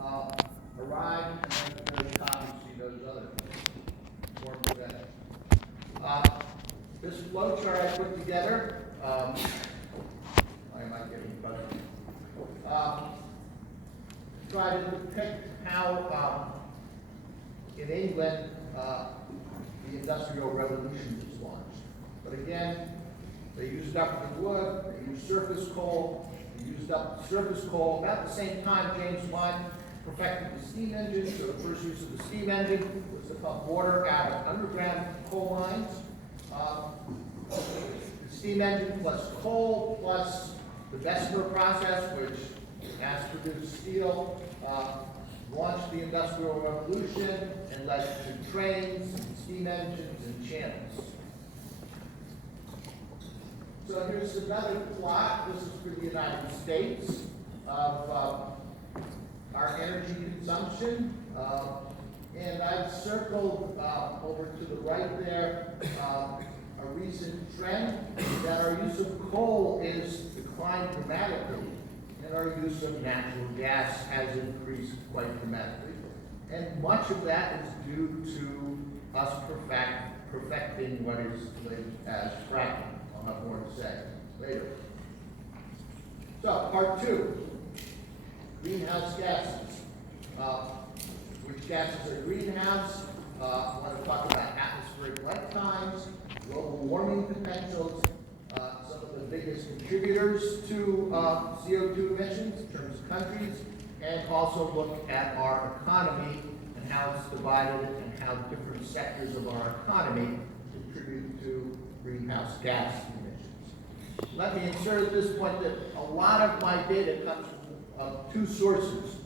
arrive, and then at the very top you see those other forms of energy. This flow chart I put together, why am I getting fuzzy? Try to depict how in England the Industrial Revolution was launched. But again, they used up the wood, they used surface coal, they used up surface coal. About the same time, James Watt perfected the steam engine, so the first use of the steam engine was to pump water out of underground coal mines. The steam engine plus coal plus the Bessemer process, which mass produced steel, launched the Industrial Revolution and led to trains, and steam engines, and channels. So here's another plot. This is for the United States of our energy consumption. And I've circled over to the right there a recent trend that our use of coal is declined dramatically, and our use of natural gas has increased quite dramatically. And much of that is due to us perfecting what is labeled as fracking. I'll have more to say later. So, part 2, greenhouse gases. Which gases are greenhouse? I want to talk about atmospheric lifetimes, global warming potentials, some of the biggest contributors to CO2 emissions in terms of countries, and also look at our economy and how it's divided and how different sectors of our economy contribute to greenhouse gas emissions. Let me insert at this point that a lot of my data comes from 2 sources.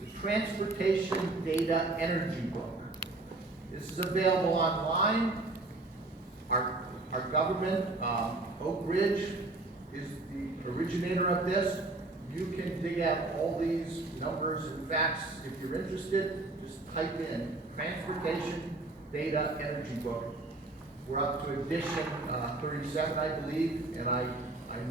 The Transportation Data Energy Book. This is available online. Our government, Oak Ridge, is the originator of this. You can dig out all these numbers and facts if you're interested. Just type in Transportation Data Energy Book. We're up to edition 37, I believe, and I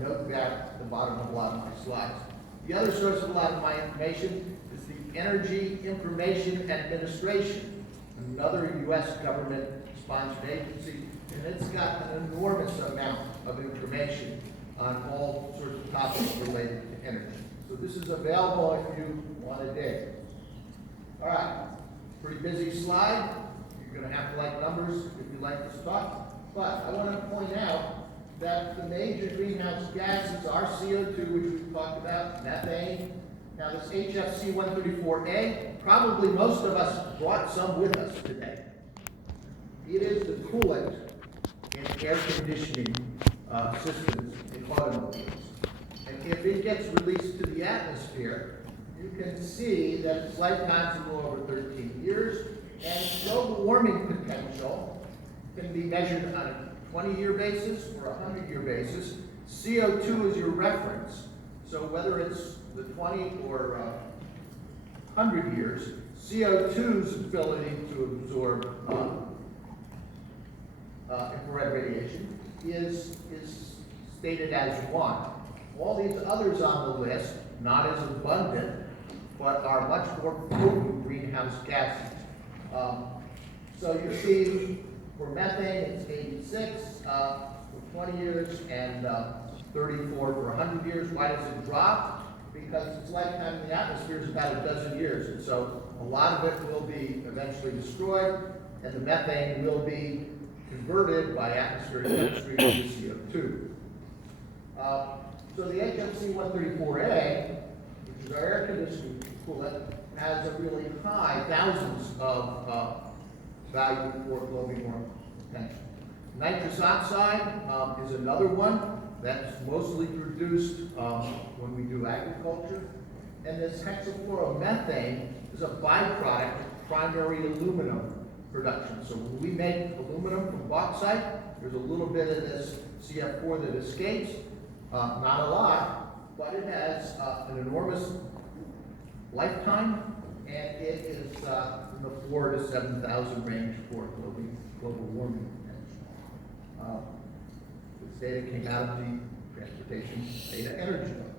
note that at the bottom of a lot of my slides. The other source of a lot of my information is the Energy Information Administration, another U.S. government-sponsored agency, and it's got an enormous amount of information on all sorts of topics related to energy. So this is available if you want to dig. All right, pretty busy slide. You're going to have to like numbers if you like this talk. But I want to point out that the major greenhouse gases are CO2, which we've talked about, methane. Now this HFC 134A, probably most of us brought some with us today. It is the coolant in air conditioning systems in automobiles. And if it gets released to the atmosphere, you can see that its lifetime is a little over 13 years, and global warming potential can be measured on a 20-year basis or a 100-year basis. CO2 is your reference. So whether it's the 20 or 100 years, CO2's ability to absorb infrared radiation is stated as 1. All these others on the list, not as abundant, but are much more potent greenhouse gases. So you see, for methane, it's 86 for 20 years and 34 for 100 years. Why does it drop? Because its lifetime in the atmosphere is about a dozen years. And so a lot of it will be eventually destroyed, and the methane will be converted by atmospheric chemistry into CO2. So the HFC 134A, which is our air conditioning coolant, has a really high, thousands of value for global warming potential. Nitrous oxide is another one that's mostly produced when we do agriculture. And this hexafluoromethane is a byproduct of primary aluminum production. So when we make aluminum from bauxite, there's a little bit of this CF4 that escapes, not a lot, but it has an enormous lifetime, and it is in the 4,000 to 7,000 range for global warming potential. This data came out of the Transportation Data Energy Book.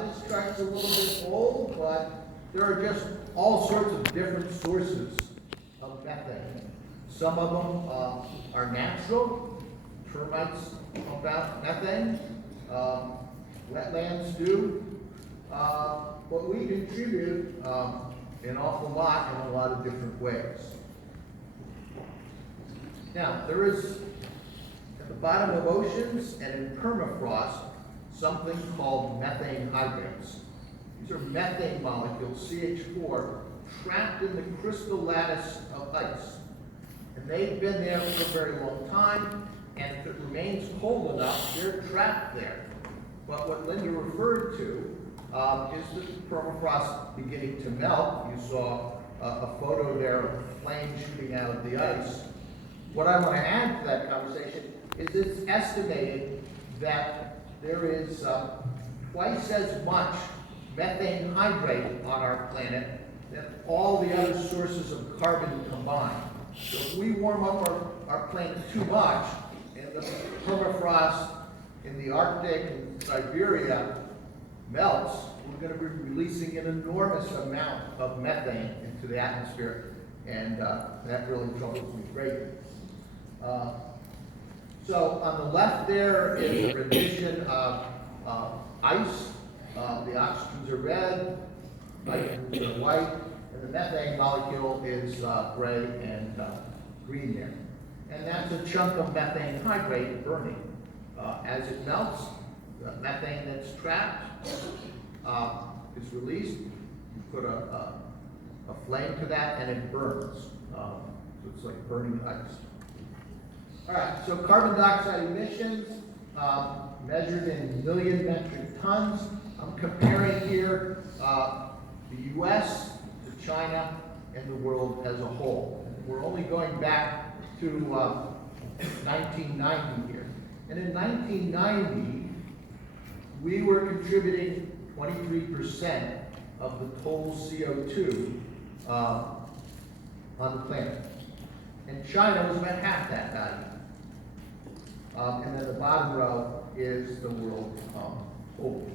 This chart's a little bit old, but there are just all sorts of different sources of methane. Some of them are natural. Termites pump out methane. Wetlands do. But we contribute an awful lot in a lot of different ways. Now, there is, at the bottom of oceans and in permafrost, something called methane hydrates. These are methane molecules, CH4, trapped in the crystal lattice of ice. And they've been there for a very long time, and if it remains cold enough, they're trapped there. But what Linda referred to is the permafrost beginning to melt. You saw a photo there of flames shooting out of the ice. What I want to add to that conversation is it's estimated that there is twice as much methane hydrate on our planet than all the other sources of carbon combined. So if we warm up our planet too much, and the permafrost in the Arctic and Siberia melts, we're going to be releasing an enormous amount of methane into the atmosphere, and that really troubles me greatly. So on the left there is a rendition of ice. The oxygens are red, nitrogens are white, and the methane molecule is gray and green there. And that's a chunk of methane hydrate burning. As it melts, the methane that's trapped is released. You put a flame to that and it burns. So it's like burning ice. All right, so carbon dioxide emissions measured in million metric tons. I'm comparing here the US to China and the world as a whole. We're only going back to 1990 here. And in 1990, we were contributing 23% of the total CO2 on the planet. And China was about half that value. And then the bottom row is the world total.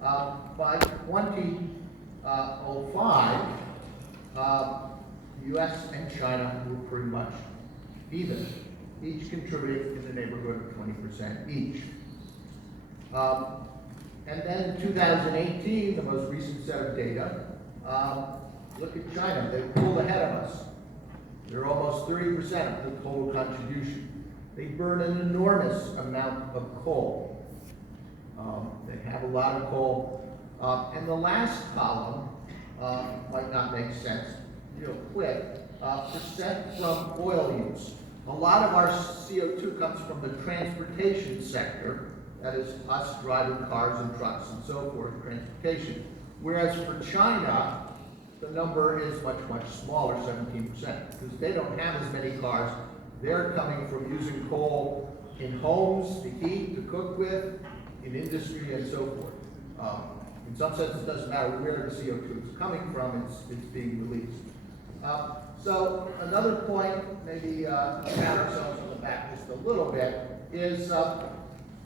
By 2005, the US and China were pretty much even, each contributing in the neighborhood of 20% each. And then in 2018, the most recent set of data, look at China. They pulled ahead of us. They're almost 30% of the total contribution. They burn an enormous amount of coal. They have a lot of coal. And the last column might not make sense real quick. Percent from oil use. A lot of our CO2 comes from the transportation sector. That is us driving cars and trucks and so forth, transportation. Whereas for China, the number is much, much smaller, 17%, because they don't have as many cars. They're coming from using coal in homes to heat, to cook with, in industry and so forth. In some sense, it doesn't matter where the CO2 is coming from, it's being released. So another point, maybe pat ourselves on the back just a little bit, is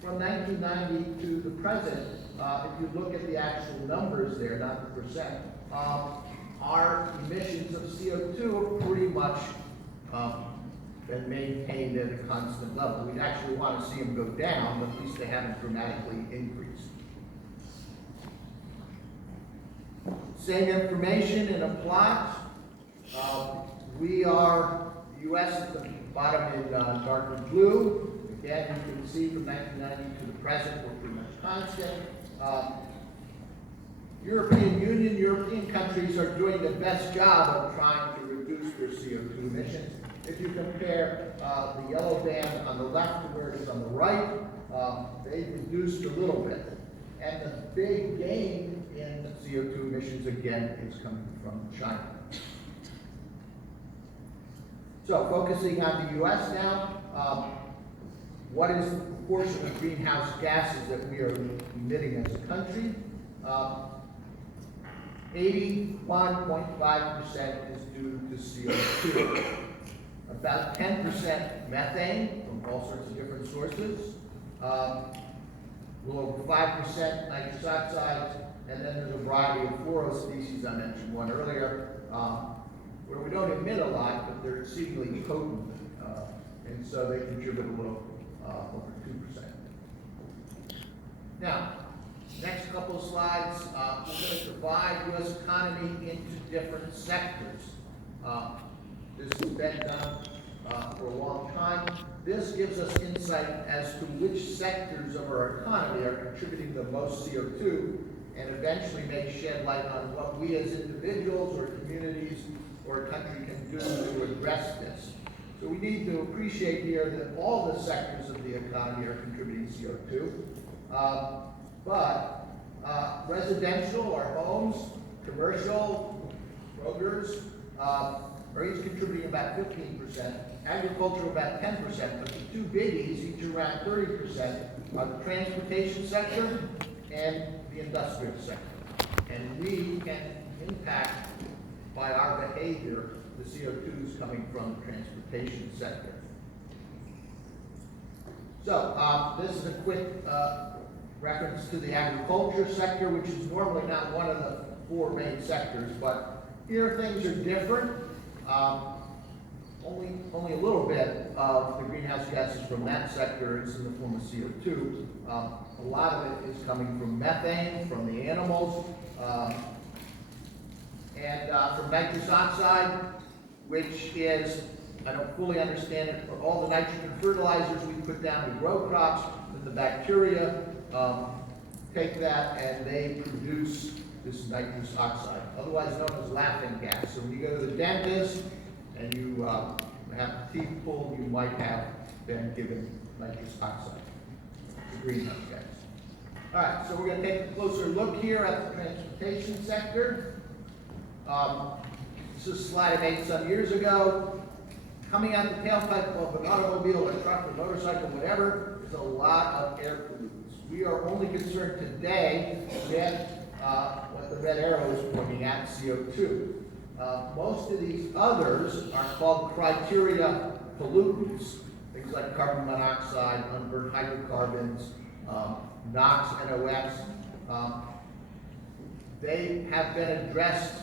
from 1990 to the present, if you look at the actual numbers there, not the percent, our emissions of CO2 are pretty much been maintained at a constant level. We'd actually want to see them go down, but at least they haven't dramatically increased. Same information in a plot. We are, the U.S. at the bottom in darker blue. Again, you can see from 1990 to the present, we're pretty much constant. European Union, European countries are doing the best job of trying to reduce their CO2 emissions. If you compare the yellow band on the left to where it is on the right, they've reduced a little bit. And the big gain in CO2 emissions, again, is coming from China. So focusing on the U.S. now, what is the proportion of greenhouse gases that we are emitting as a country? 81.5% is due to CO2. About 10% methane from all sorts of different sources. A little over 5% nitrous oxides, And then there's a variety of floral species, I mentioned one earlier, where we don't emit a lot, but they're exceedingly potent, and so they contribute a little over 2%. Now, next couple of slides, we're going to divide U.S. economy into different sectors. This has been done for a long time. This gives us insight as to which sectors of our economy are contributing the most CO2, and eventually may shed light on what we as individuals or communities or a country can do to address this. So we need to appreciate here that all the sectors of the economy are contributing CO2, but residential, our homes, commercial, brokers, are each contributing about 15%, agriculture about 10%, but the two biggies, each around 30%, are the transportation sector and the industrial sector. And we can impact by our behavior the CO2s coming from the transportation sector. So this is a quick reference to the agriculture sector, which is normally not one of the four main sectors, but here things are different. Only a little bit of the greenhouse gases from that sector is in the form of CO2. A lot of it is coming from methane, from the animals, and from nitrous oxide, which is, I don't fully understand it, but all the nitrogen fertilizers we put down to grow crops, that the bacteria take that and they produce this nitrous oxide, otherwise known as laughing gas. So when you go to the dentist and you have teeth pulled, you might have been given nitrous oxide, the greenhouse gas. All right, so we're going to take a closer look here at the transportation sector. This is a slide I made some years ago. Coming out the tailpipe of an automobile, a truck, a motorcycle, whatever, is a lot of air pollutants. We are only concerned today with what the red arrow is pointing at, CO2. Most of these others are called criteria pollutants, things like carbon monoxide, unburned hydrocarbons, NOx, NOx. They have been addressed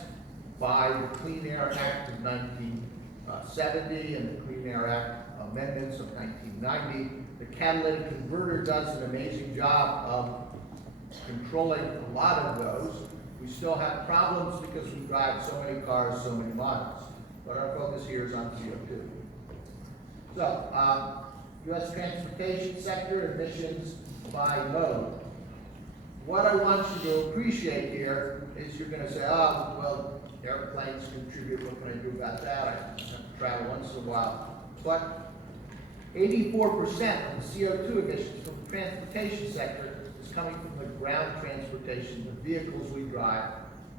by the Clean Air Act of 1970 and the Clean Air Act amendments of 1990. The catalytic converter does an amazing job of controlling a lot of those. We still have problems because we drive so many cars, so many miles. But our focus here is on CO2. So, U.S. transportation sector emissions by mode. What I want you to appreciate here is you're going to say, oh, well, airplanes contribute, what can I do about that? I have to travel once in a while. But 84% of the CO2 emissions from the transportation sector is coming from the ground transportation, the vehicles we drive,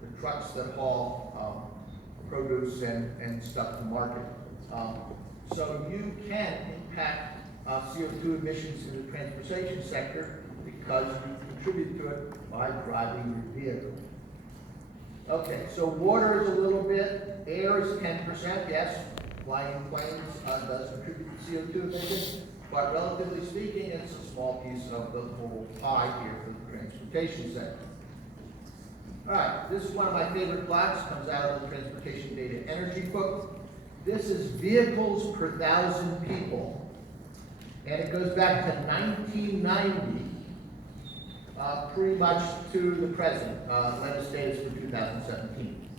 the trucks that haul produce and stuff to market. So you can impact CO2 emissions in the transportation sector because you contribute to it by driving your vehicle. Okay, so water is a little bit, air is 10%, yes, flying planes does contribute to CO2 emissions, but relatively speaking, it's a small piece of the whole pie here for the transportation sector. All right, this is one of my favorite plots, comes out of the Transportation Data Energy book. This is vehicles per 1,000 people, and it goes back to 1990. Pretty much to the present. Latest data is for 2017.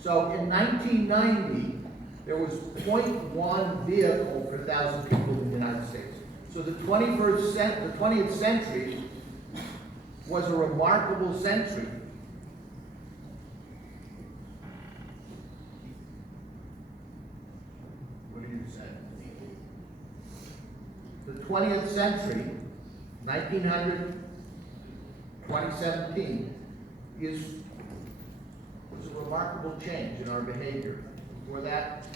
So in 1990, there was 0.1 vehicle per 1,000 people in the United States. So the 20th century was a remarkable century. What do you say? The 20th century, 1900. 2017 was a remarkable change in our behavior. Before that,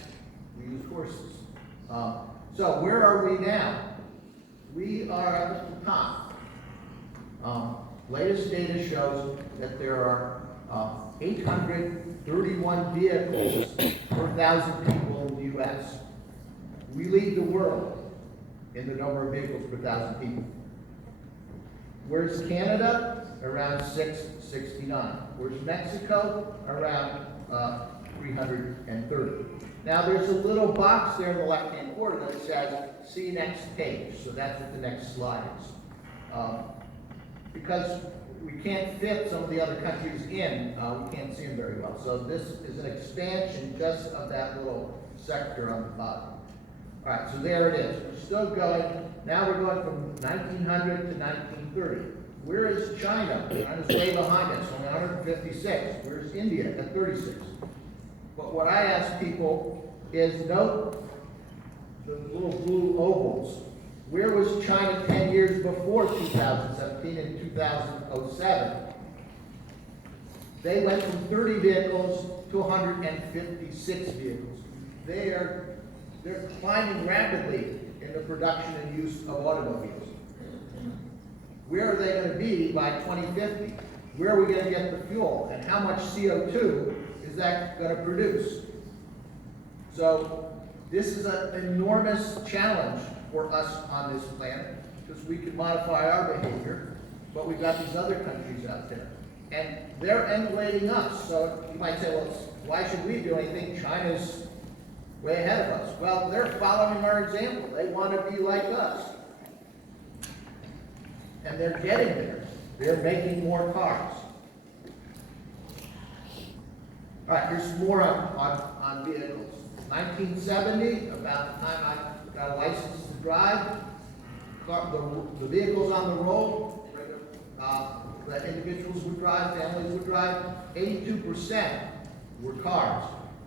we used horses. So where are we now? We are at the top. Latest data shows that there are 831 vehicles per 1,000 people in the U.S. We lead the world in the number of vehicles per 1,000 people. Where's Canada? around 669. Whereas Mexico, around 330. Now there's a little box there in the left-hand corner that says, see next page. So that's what the next slide is. Because we can't fit some of the other countries in, we can't see them very well. So this is an expansion just of that little sector on the bottom. All right, so there it is. We're still going. Now we're going from 1900 to 1930. Where is China? China's way behind us, only 156. Where's India at 36? But what I ask people is note the little blue ovals. Where was China 10 years before 2017 and 2007? They went from 30 vehicles to 156 vehicles. They're climbing rapidly in the production and use of automobiles. Where are they going to be by 2050? Where are we going to get the fuel? And how much CO2 is that going to produce? So this is an enormous challenge for us on this planet because we can modify our behavior, but we've got these other countries out there. And they're emulating us. So you might say, well, why should we do anything? China's way ahead of us. Well, they're following our example. They want to be like us. And they're getting there. They're making more cars. All right, here's more on vehicles. 1970, about the time I got a license to drive, the vehicles on the road, that individuals would drive, families would drive, 82% were cars,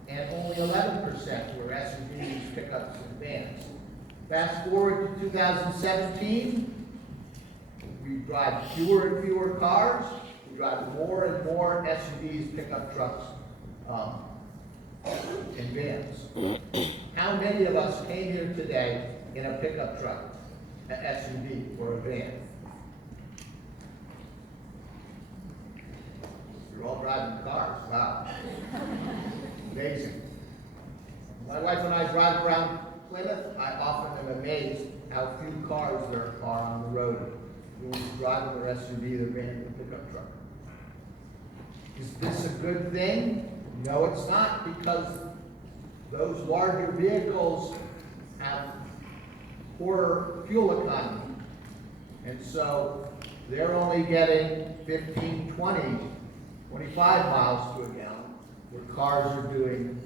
and only 11% were SUVs, pickups, and vans. Fast forward to 2017, we drive fewer and fewer cars, we drive more and more SUVs, pickup trucks, and vans. How many of us came here today in a pickup truck, an SUV, or a van? You're all driving cars. Wow. Amazing. My wife and I drive around Plymouth. I often am amazed how few cars there are on the road. Everyone's driving their SUV, their van, their pickup truck. Is this a good thing? No, it's not, because those larger vehicles have poorer fuel economy. And so they're only getting 15, 20, 25 miles to a gallon, where cars are doing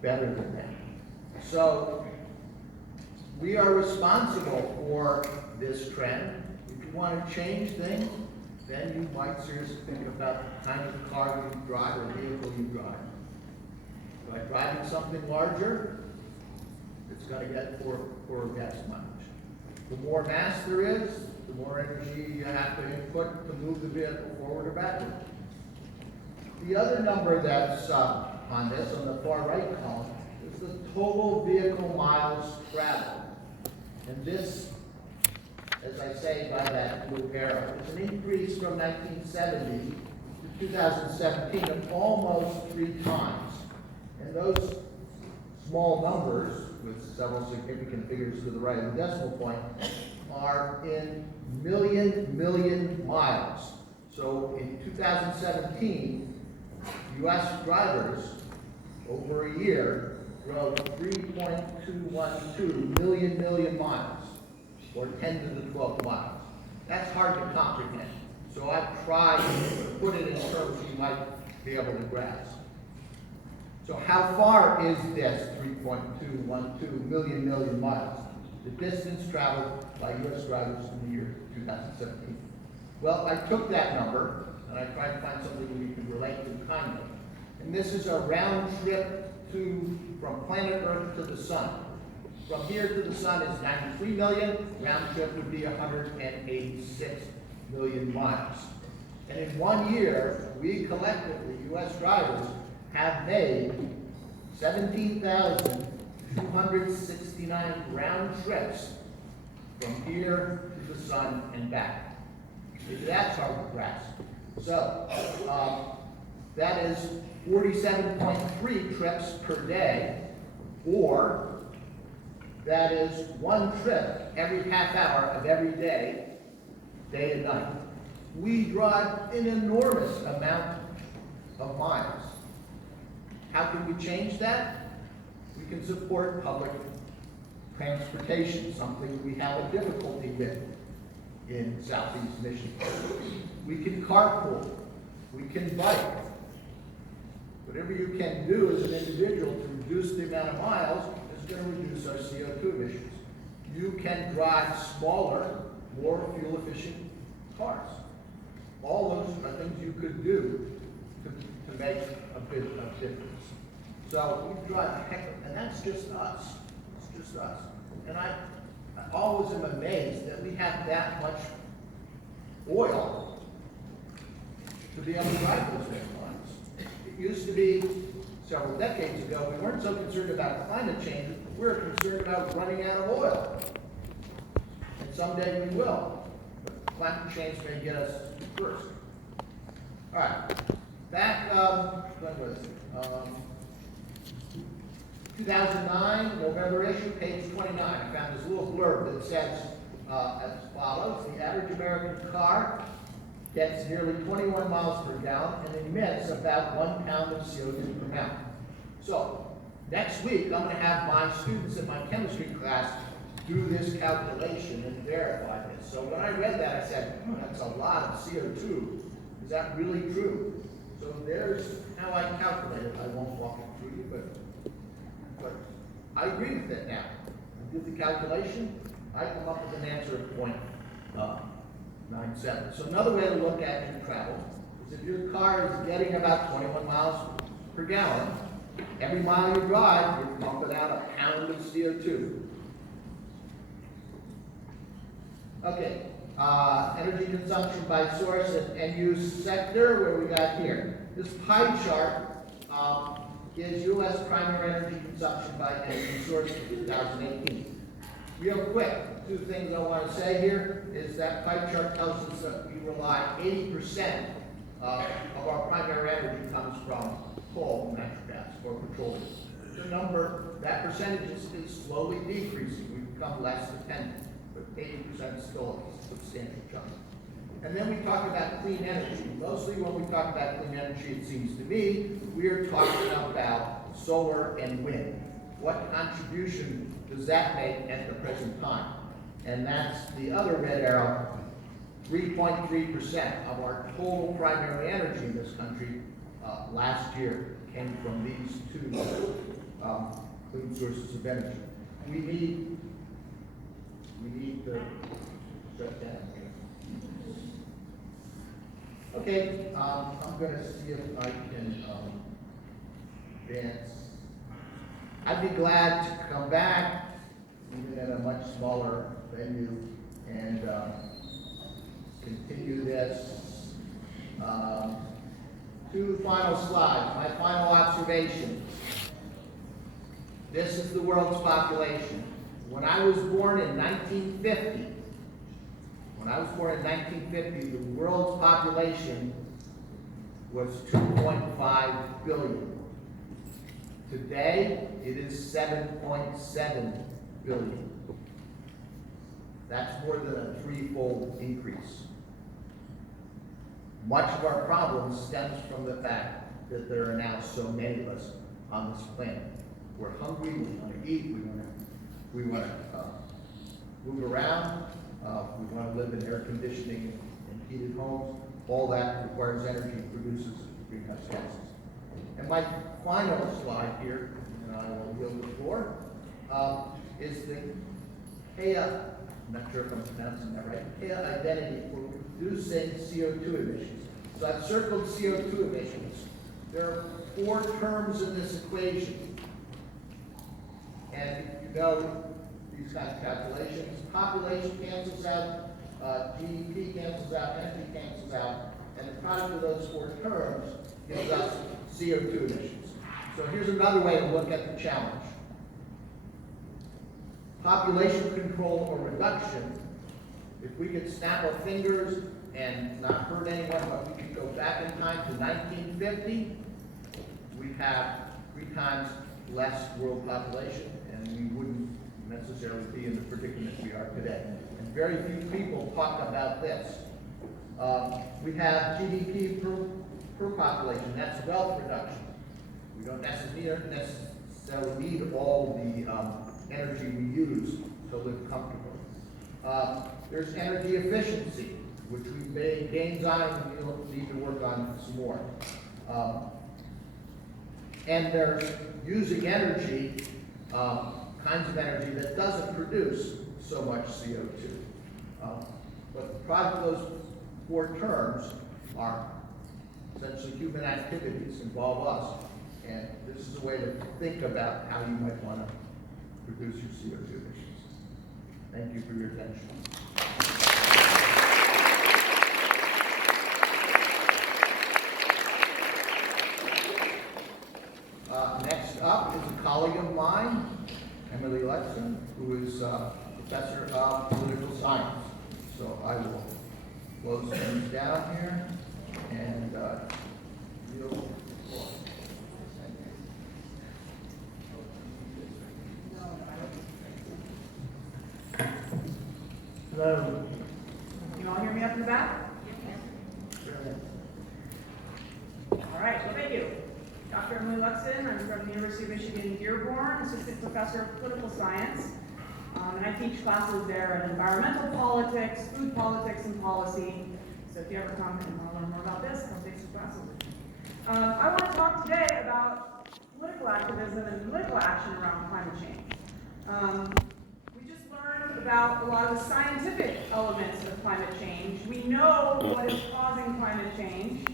better than that. So we are responsible for this trend. If you want to change things, then you might seriously think about the kind of car you drive or vehicle you drive. By driving something larger, it's going to get poorer gas mileage. The more mass there is, the more energy you have to input to move the vehicle forward or backward. The other number that's on this, on the far right column, is the total vehicle miles traveled. And this, as I say by that blue arrow, is an increase from 1970 to 2017 of almost 3 times. And those small numbers, with several significant figures to the right of the decimal point, are in million miles. So in 2017, U.S. drivers over a year drove 3.212 million miles, or 10 to the 12th miles. That's hard to comprehend. So I've tried to put it in terms you might be able to grasp. So how far is this 3.212 million miles? The distance traveled by U.S. drivers in the year 2017. Well, I took that number and I tried to find something we can relate to kindly. And this is a round trip from planet Earth to the sun. From here to the sun is 93 million, round trip would be 186 million miles. And in 1 year, we collectively, U.S. drivers, have made 17,269 round trips from here to the sun and back. Maybe that's hard to grasp. So, that is 47.3 trips per day, or that is 1 trip every half hour of every day, day and night. we drive an enormous amount of miles. How can we change that? We can support public transportation, something we have a difficulty with in Southeast Michigan. We can carpool, we can bike. Whatever you can do as an individual to reduce the amount of miles is going to reduce our CO2 emissions. You can drive smaller, more fuel-efficient cars. All those are things you could do to make a bit of difference. So we drive a heck of, and that's just us. It's just us. And I always am amazed that we have that much oil to be able to drive those airplanes. It used to be several decades ago, we weren't so concerned about climate change, we were concerned about running out of oil. And someday we will. But climate change may get us first. All right. Back, when was it? 2009, November issue, page 29. I found this little blurb that says as follows: the average American car gets nearly 21 miles per gallon and emits about 1 pound of CO2 per gallon. So, next week, I'm going to have my students in my chemistry class do this calculation and verify this. So when I read that, I said, that's a lot of CO2. Is that really true? So there's how I calculate it. I won't walk it through you, but I agree with it now. I did the calculation. I come up with an answer of 0.97. So another way to look at your travel is if your car is getting about 21 miles per gallon, every mile you drive, you're pumping out a pound of CO2. Okay, energy consumption by source and end use sector, where we got here. This pie chart is U.S. primary energy consumption by energy source in 2018. Real quick, two things I want to say here is that pie chart tells us that we rely 80% of our primary energy comes from coal, natural gas, or petroleum. The number, that percentage is slowly decreasing. We've become less dependent, but 80% is still a substantial chunk. And then we talk about clean energy. Mostly when we talk about clean energy, it seems to me, we are talking about solar and wind. What contribution does that make at the present time? And that's the other red arrow. 3.3% of our total primary energy in this country last year came from these two clean sources of energy. We need to shut down here. Okay, I'm going to see if I can advance. I'd be glad to come back, even at a much smaller venue, and continue this. Two final slides. My final observation. This is the world's population. When I was born in 1950, the world's population was 2.5 billion. Today, it is 7.7 billion. That's more than a threefold increase. Much of our problem stems from the fact that there are now so many of us on this planet. We're hungry, we want to eat, we want to move around, we want to live in air conditioning and heated homes. All that requires energy and produces greenhouse gases. And my final slide here, and I will yield the floor, is the KEA, I'm not sure if I'm pronouncing that right, KEA identity for reducing CO2 emissions. So I've circled CO2 emissions. There are 4 terms in this equation. And if you know these kinds of calculations, population cancels out, GDP cancels out, energy cancels out, and the product of those 4 terms gives us CO2 emissions. So here's another way to look at the challenge. Population control or reduction, if we could snap our fingers and not hurt anyone, but we could go back in time to 1950, we'd have 3 times less world population, and we wouldn't necessarily be in the predicament we are today. And very few people talk about this. We have GDP per population, that's wealth production. We don't necessarily need all the energy we use to live comfortably. There's energy efficiency, which we've made gains on and we'll need to work on some more. And there's using energy, kinds of energy that doesn't produce so much CO2. But the product of those four terms are essentially human activities involve us. And this is a way to think about how you might want to reduce your CO2 emissions. Thank you for your attention. Next up is a colleague of mine, Emily Lexon, who is a professor of political science. So I will close things down here and yield the floor. Hello. Can you all hear me up in the back? All right, well, thank you. Dr. Emily Luxon, I'm from the University of Michigan Dearborn, assistant professor of political science. And I teach classes there in environmental politics, food politics, and policy. So if you ever come and want to learn more about this, come take some classes with me. I want to talk today about political activism and political action around climate change. We just learned about a lot of the scientific elements of climate change. We know what is causing climate change.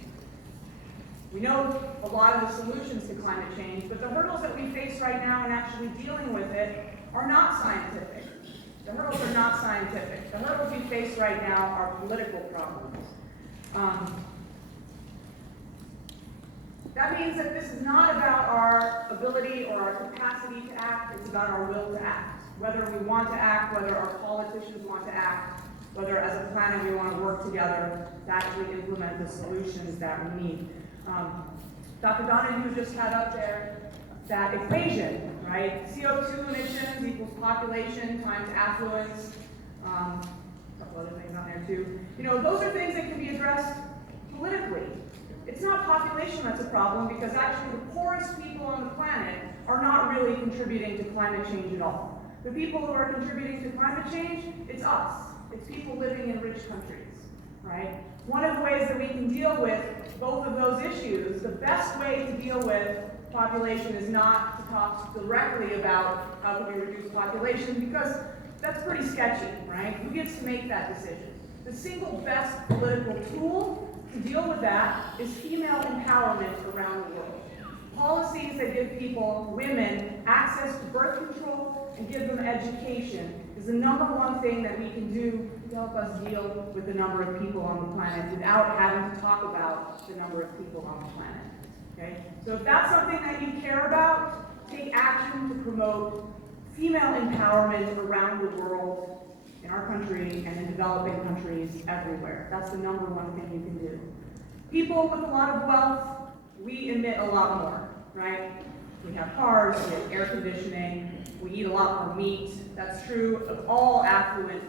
We know a lot of the solutions to climate change, but the hurdles that we face right now in actually dealing with it are not scientific. The hurdles are not scientific. The hurdles we face right now are political problems. That means that this is not about our ability or our capacity to act, it's about our will to act. Whether we want to act, whether our politicians want to act, whether as a planet we want to work together to actually implement the solutions that we need. Dr. Donahue just had up there that equation, right? CO2 emissions equals population times affluence. A couple other things on there too. You know, those are things that can be addressed politically. It's not population that's a problem because actually the poorest people on the planet are not really contributing to climate change at all. The people who are contributing to climate change, it's us. It's people living in rich countries, right? One of the ways that we can deal with both of those issues, the best way to deal with population is not to talk directly about how can we reduce population because that's pretty sketchy, right? Who gets to make that decision? The single best political tool to deal with that is female empowerment around the world. Policies that give people, women, access to birth control and give them education is the number one thing that we can do to help us deal with the number of people on the planet without having to talk about the number of people on the planet. Okay? So if that's something that you care about, take action to promote female empowerment around the world, in our country and in developing countries everywhere. That's the number one thing you can do. People with a lot of wealth, we emit a lot more, right? We have cars, we have air conditioning, we eat a lot more meat. That's true of all affluent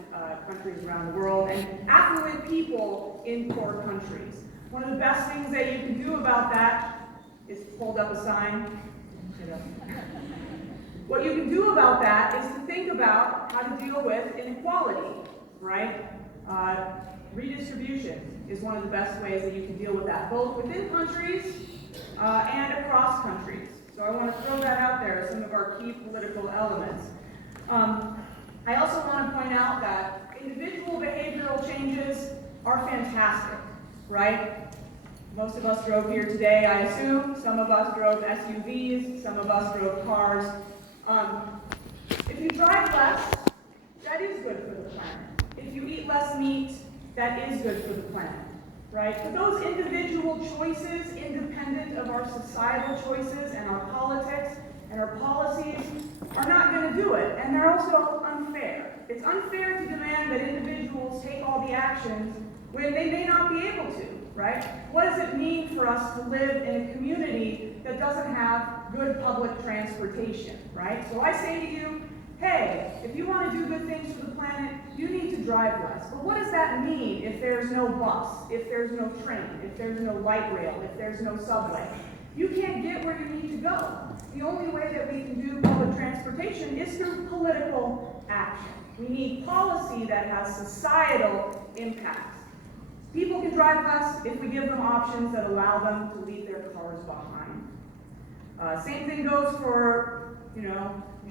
countries around the world and affluent people in poor countries. One of the best things that you can do about that is hold up a sign. What you can do about that is to think about how to deal with inequality, right? Redistribution is one of the best ways that you can deal with that, both within countries and across countries. So I want to throw that out there as some of our key political elements. I also want to point out that individual behavioral changes are fantastic, right? Most of us drove here today, I assume. Some of us drove SUVs, some of us drove cars. If you drive less, that is good for the planet. If you eat less meat, that is good for the planet, right? But those individual choices, independent of our societal choices and our politics and our policies, are not going to do it, and they're also unfair. It's unfair to demand that individuals take all the actions when they may not be able to, right? What does it mean for us to live in a community that doesn't have good public transportation, right? So I say to you, hey, if you want to do good things for the planet, you need to drive less. But what does that mean if there's no bus, if there's no train, if there's no light rail, if there's no subway? You can't get where you need to go. The only way that we can do public transportation is through political action. We need policy that has societal impact. People can drive less if we give them options that allow them to leave their cars behind. Same thing goes for, you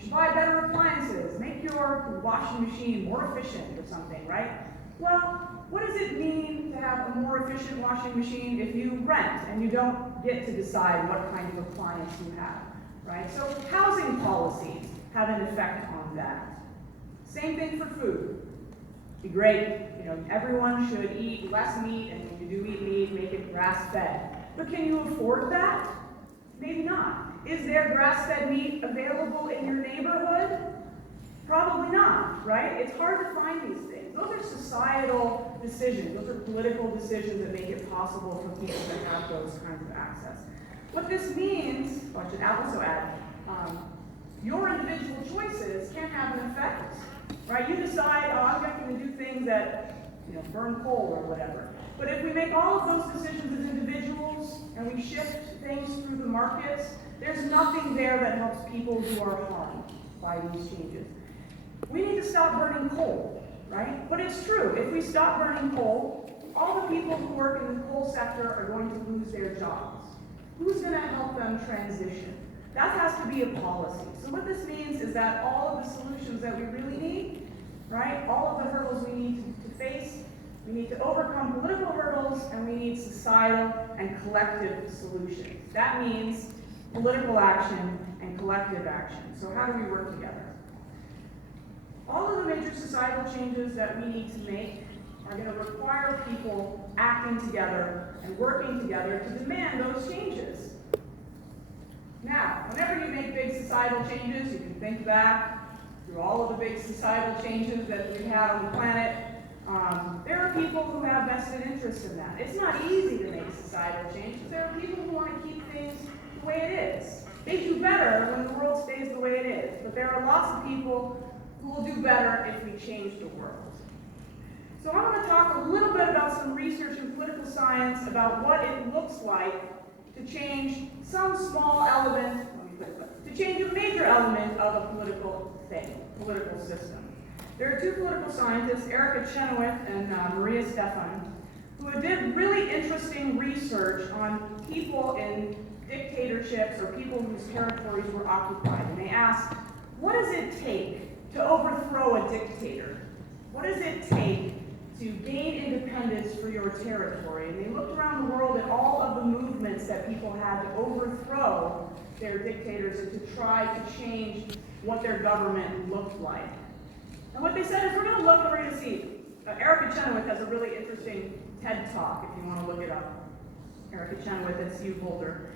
should buy better appliances, make your washing machine more efficient or something, right? Well, what does it mean to have a more efficient washing machine if you rent and you don't get to decide what kind of appliance you have, right? So housing policies have an effect on that. Same thing for food. Be great, everyone should eat less meat, and when you do eat meat, make it grass-fed. But can you afford that? Maybe not. Is there grass-fed meat available in your neighborhood? Probably not, right? It's hard to find these things. Those are societal decisions. Those are political decisions that make it possible for people to have those kinds of access. What this means, I should also add, your individual choices can have an effect, right? You decide, I'm going to do things that, burn coal or whatever. But if we make all of those decisions as individuals and we shift things through the markets, there's nothing there that helps people who are harmed by these changes. We need to stop burning coal, right? But it's true, if we stop burning coal, all the people who work in the coal sector are going to lose their jobs. Who's going to help them transition? That has to be a policy. So what this means is that all of the solutions that we really need, right, all of the hurdles we need to face, we need to overcome political hurdles, and we need societal and collective solutions. That means political action and collective action. So how do we work together? All of the major societal changes that we need to make are going to require people acting together and working together to demand those changes. Now, whenever you make big societal changes, you can think back through all of the big societal changes that we've had on the planet. There are people who have vested interests in that. It's not easy to make societal changes. There are people who want to keep things the way it is. They do better when the world stays the way it is. But there are lots of people who will do better if we change the world. So I'm going to talk a little bit about some research in political science about what it looks like to change some small element, to change a major element of a political system. There are two political scientists, Erica Chenoweth and Maria Stephan, who did really interesting research on people in dictatorships or people whose territories were occupied. And they asked, what does it take to overthrow a dictator? What does it take to gain independence for your territory? And they looked around the world at all of the movements that people had to overthrow their dictators and to try to change what their government looked like. And what they said is, we're going to look, we're going to see. Erica Chenoweth has a really interesting TED Talk, if you want to look it up. Erica Chenoweth at CU Boulder.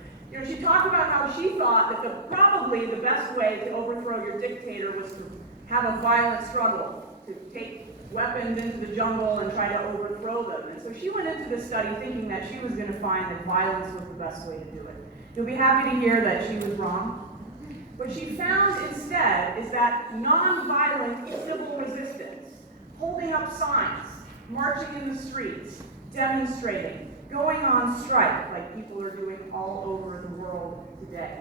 She talked about how she thought that probably the best way to overthrow your dictator was to have a violent struggle, to take weapons into the jungle and try to overthrow them. And so she went into this study thinking that she was going to find that violence was the best way to do it. You'll be happy to hear that she was wrong. What she found instead is that non-violent civil resistance, holding up signs, marching in the streets, demonstrating, going on strike, like people are doing all over the world today.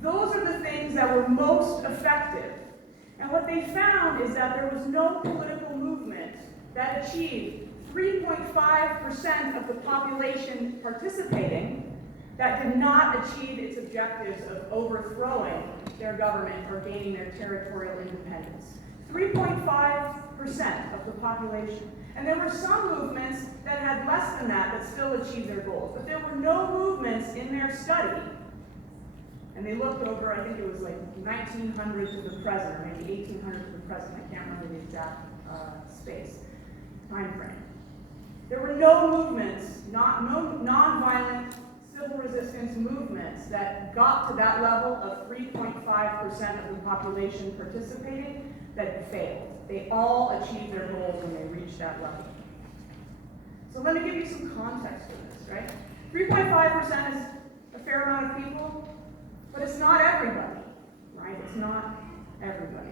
Those are the things that were most effective. And what they found is that there was no political movement that achieved 3.5% of the population participating that did not achieve its objectives of overthrowing their government or gaining their territorial independence. 3.5% of the population. And there were some movements that had less than that still achieved their goals. But there were no movements in their study. And they looked over, I think it was like 1900 to the present, or maybe 1800 to the present. I can't remember the exact time frame. There were no movements, no non-violent civil resistance movements that got to that level of 3.5% of the population participating that failed. They all achieved their goals when they reached that level. So let me give you some context for this, right? 3.5% is a fair amount of people, but it's not everybody, right? It's not everybody.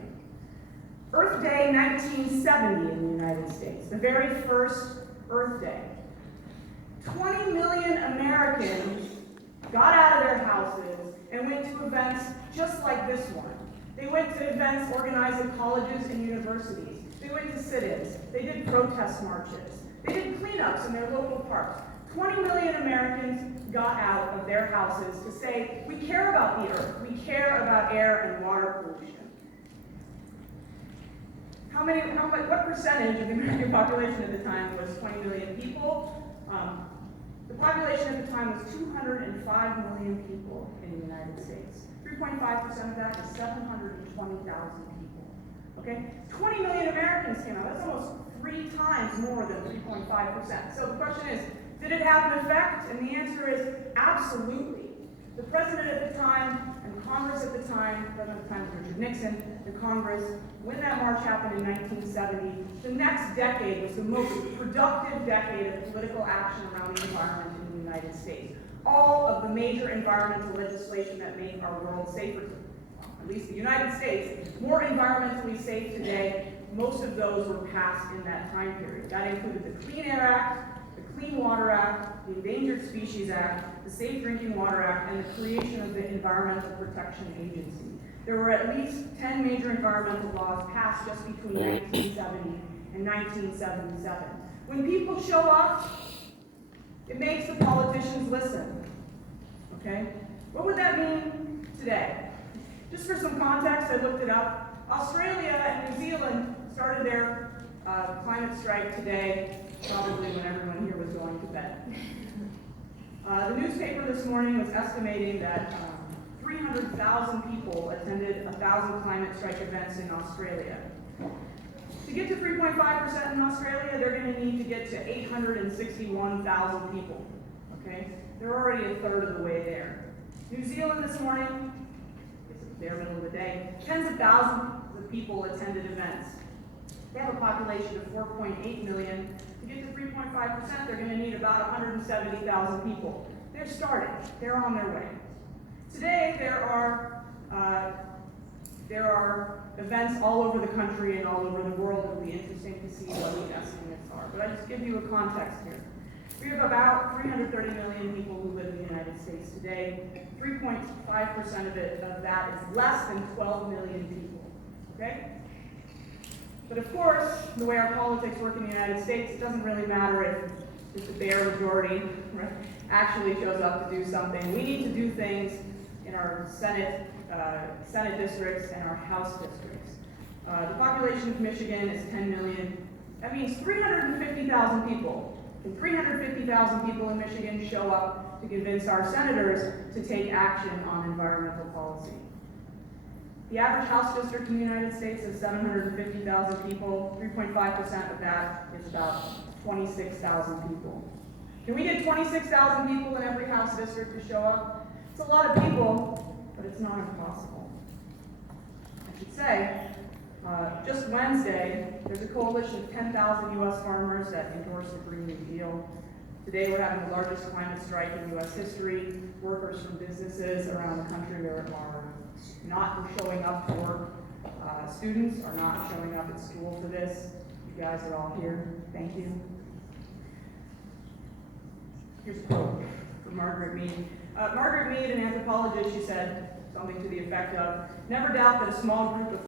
Earth Day 1970 in the United States, the very first Earth Day. 20 million Americans got out of their houses and went to events just like this one. They went to events organized at colleges and universities. They went to sit-ins. They did protest marches. They did cleanups in their local parks. 20 million Americans got out of their houses to say, we care about the earth. We care about air and water pollution. What percentage of the American population at the time was 20 million people? The population at the time was 205 million people in the United States. 3.5% of that is 720,000 people. Okay? 20 million Americans came out. That's almost 3 times more than 3.5%. So the question is, did it have an effect? And the answer is absolutely. The president at the time and Congress at the time, the president at the time was Richard Nixon, the Congress, when that march happened in 1970, the next decade was the most productive decade of political action around the environment in the United States. All of the major environmental legislation that made our world safer, at least the United States, more environmentally safe today, most of those were passed in that time period. That included the Clean Air Act, the Clean Water Act, the Endangered Species Act, the Safe Drinking Water Act, and the creation of the Environmental Protection Agency. There were at least 10 major environmental laws passed just between 1970 and 1977. When people show up, it makes the politicians listen. Okay? What would that mean today? Just for some context, I looked it up. Australia and New Zealand started their climate strike today, probably when everyone here was going to bed. The newspaper this morning was estimating that 300,000 people attended 1,000 climate strike events in Australia. To get to 3.5% in Australia, they're going to need to get to 861,000 people. Okay? They're already a third of the way there. New Zealand this morning, it's their middle of the day, tens of thousands of people attended events. They have a population of 4.8 million. To get to 3.5%, they're going to need about 170,000 people. They're starting. They're on their way. Today, there are events all over the country and all over the world. It'll be interesting to see what the estimates are. But I just give you a context here. We have about 330 million people who live in the United States today. 3.5% of that is less than 12 million people. Okay? But of course, the way our politics work in the United States, it doesn't really matter if the bare majority actually shows up to do something. We need to do things in our Senate districts and our House districts. The population of Michigan is 10 million. That means 350,000 people. Can 350,000 people in Michigan show up to convince our senators to take action on environmental policy? The average House district in the United States is 750,000 people. 3.5% of that is about 26,000 people. Can we get 26,000 people in every House district to show up? It's a lot of people, but it's not impossible. I should say, just Wednesday, there's a coalition of 10,000 U.S. farmers that endorsed the Green New Deal. Today, we're having the largest climate strike in U.S. history. Workers from businesses around the country are not showing up to work. Students are not showing up at school for this. You guys are all here. Thank you. Here's a quote from Margaret Mead. Margaret Mead, an anthropologist, she said something to the effect of, "Never doubt that a small group of